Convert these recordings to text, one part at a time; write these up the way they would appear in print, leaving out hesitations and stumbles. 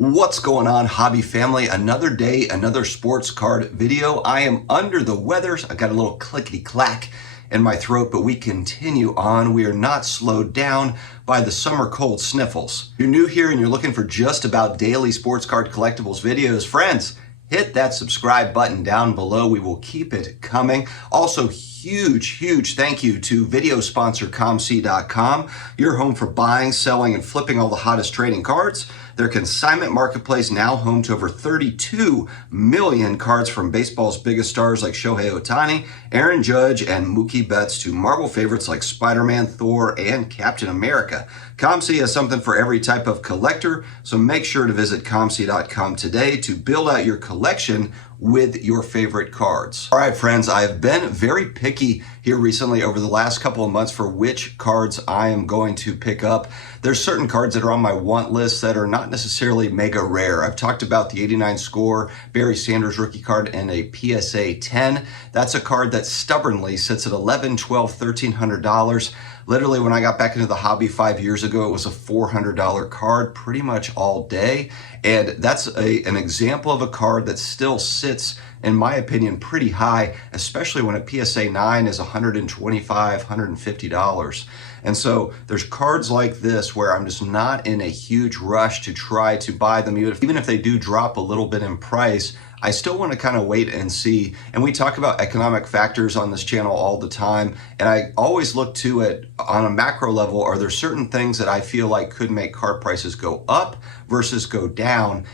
What's going on, hobby family? Another day, another sports card video. I am under the weather. I got a little clickety clack in my throat, but we continue on. We are not slowed down by the summer cold sniffles. If you're new here and you're looking for just about daily sports card collectibles videos, friends, hit that subscribe button down below. We will keep it coming. Also, huge thank you to video sponsor COMC.com, your home for buying, selling, and flipping all the hottest trading cards. Their consignment marketplace now home to over 32 million cards from baseball's biggest stars like Shohei Ohtani, Aaron Judge, and Mookie Betts to Marvel favorites like Spider-Man, Thor, and Captain America. COMC has something for every type of collector, so make sure to visit COMC.com today to build out your collection with your favorite cards. All right, friends, I have been very picky here recently over the last couple of months for which cards I am going to pick up. There's certain cards that are on my want list that are not necessarily mega rare. I've talked about the 89 score Barry Sanders rookie card and a PSA 10. That's a card that stubbornly sits at $1,100, $1,200, $1,300. Literally, when I got back into the hobby 5 years ago, it was a $400 card pretty much all day. And that's an example of a card that still sits, in my opinion, pretty high, especially when a PSA 9 is $125, $150. And so there's cards like this where I'm just not in a huge rush to try to buy them. Even if they do drop a little bit in price, I still want to kind of wait and see. And we talk about economic factors on this channel all the time. And I always look to it on a macro level. Are there certain things that I feel like could make card prices go up versus go down?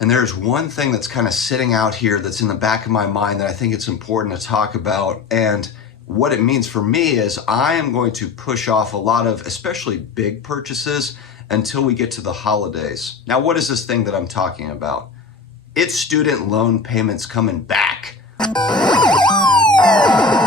And there's one thing that's kind of sitting out here that's in the back of my mind that I think it's important to talk about. And what it means for me is I am going to push off a lot of, especially big purchases, until we get to the holidays. Now, what is this thing that I'm talking about? It's student loan payments coming back.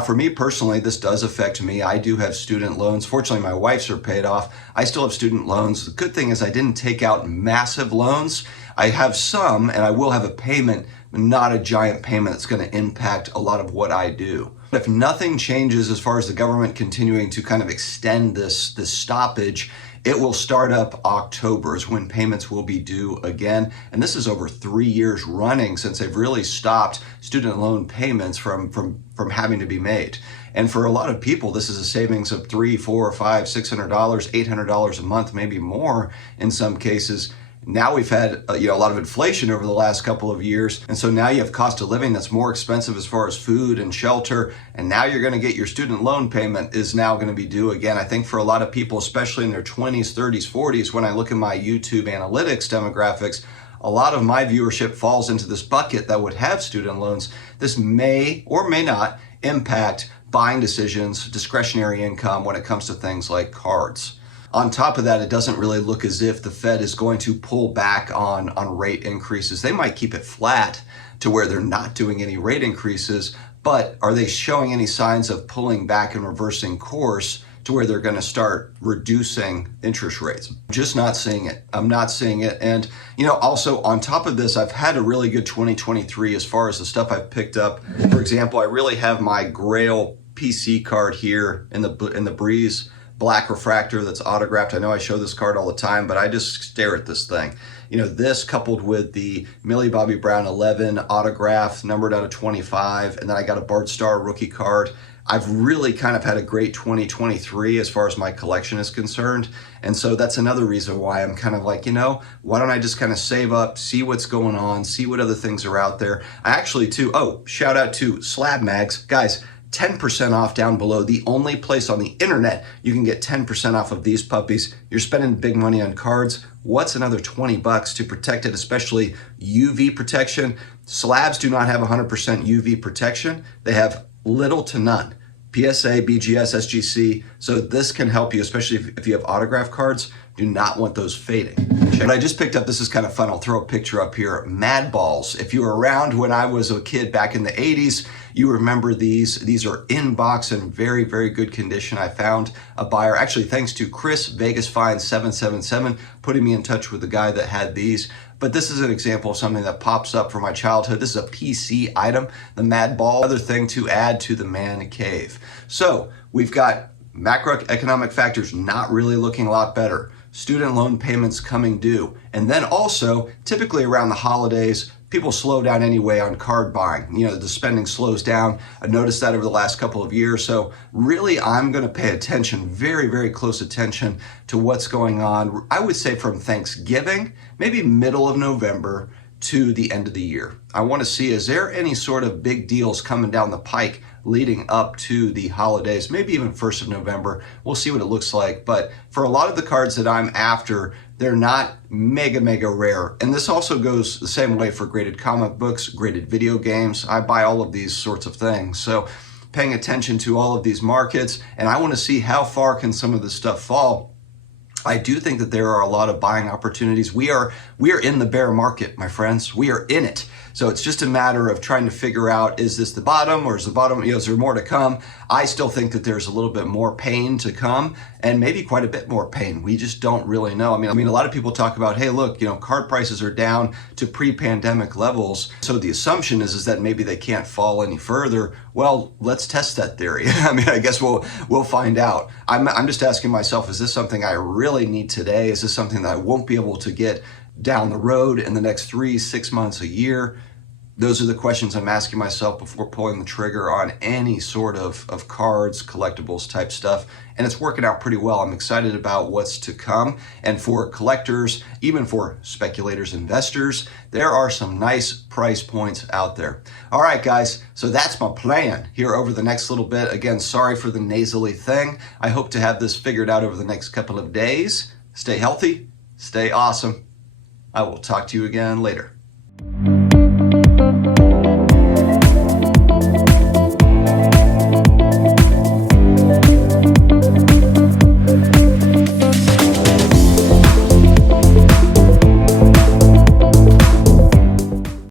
For me personally, this does affect me. I do have student loans. Fortunately, my wife's are paid off. I still have student loans. The good thing is I didn't take out massive loans. I have some, and I will have a payment, but not a giant payment that's going to impact a lot of what I do. If nothing changes as far as the government continuing to kind of extend this stoppage, it will start up October is when payments will be due again. And this is over 3 years running since they've really stopped student loan payments from having to be made. And for a lot of people, this is a savings of $300, $400, $500, $600, $800 a month, maybe more in some cases. Now we've had a lot of inflation over the last couple of years. And so now you have cost of living that's more expensive as far as food and shelter. And now you're going to get your student loan payment is now going to be due again. I think for a lot of people, especially in their 20s, 30s, 40s, when I look at my YouTube analytics demographics, a lot of my viewership falls into this bucket that would have student loans. This may or may not impact buying decisions, discretionary income when it comes to things like cards. On top of that, it doesn't really look as if the Fed is going to pull back on rate increases. They might keep it flat to where they're not doing any rate increases, but are they showing any signs of pulling back and reversing course to where they're going to start reducing interest rates? I'm just not seeing it. I'm not seeing it. And, also on top of this, I've had a really good 2023 as far as the stuff I've picked up. For example, I really have my Grail PC card here in the Breeze black refractor that's autographed. I know I show this card all the time, but I just stare at this thing. This coupled with the Millie Bobby Brown 11 autograph, numbered out of 25, and then I got a Bart Starr rookie card. I've really kind of had a great 2023 as far as my collection is concerned. And so that's another reason why I'm kind of like, why don't I just kind of save up, see what's going on, see what other things are out there. I actually shout out to SlabMags. Guys, 10% off down below. The only place on the internet you can get 10% off of these puppies. You're spending big money on cards. What's another 20 bucks to protect it, especially UV protection? Slabs do not have 100% UV protection. They have little to none. PSA, BGS, SGC. So this can help you, especially if you have autograph cards. Do not want those fading. What I just picked up, this is kind of fun. I'll throw a picture up here. Mad Balls. If you were around when I was a kid back in the 80s, you remember these. These are in box and very good condition. I found a buyer, actually thanks to Chris Vegas Fine 777, putting me in touch with the guy that had these. but this is an example of something that pops up from my childhood. This is a PC item, the Mad Ball, another thing to add to the man cave. So we've got macroeconomic factors not really looking a lot better. Student loan payments coming due. And then also, typically around the holidays, people slow down anyway on card buying. You know, the spending slows down. I've noticed that over the last couple of years. So really, I'm going to pay attention, very, very close attention to what's going on. I would say from Thanksgiving, maybe middle of November to the end of the year. I want to see, is there any sort of big deals coming down the pike leading up to the holidays, maybe even 1st of November. We'll see what it looks like. But for a lot of the cards that I'm after, they're not mega rare. And this also goes the same way for graded comic books, graded video games. I buy all of these sorts of things. So paying attention to all of these markets, and I want to see how far can some of this stuff fall. I do think that there are a lot of buying opportunities. We are in the bear market, my friends. We are in it. So it's just a matter of trying to figure out, is this the bottom, or is the bottom, is there more to come? I still think that there's a little bit more pain to come, and maybe quite a bit more pain. We just don't really know. I mean, a lot of people talk about, hey, look, card prices are down to pre-pandemic levels. So the assumption is that maybe they can't fall any further. Well, let's test that theory. I mean, I guess we'll find out. I'm just asking myself, is this something I really need today? Is this something that I won't be able to get down the road in the next 3-6 months, a year? Those are the questions I'm asking myself before pulling the trigger on any sort of cards, collectibles type stuff. And it's working out pretty well. I'm excited about what's to come. And for collectors, even for speculators, investors, there are some nice price points out there. All right, guys, so that's my plan here over the next little bit. Again, sorry for the nasally thing. I hope to have this figured out over the next couple of days. Stay healthy, stay awesome. I will talk to you again later.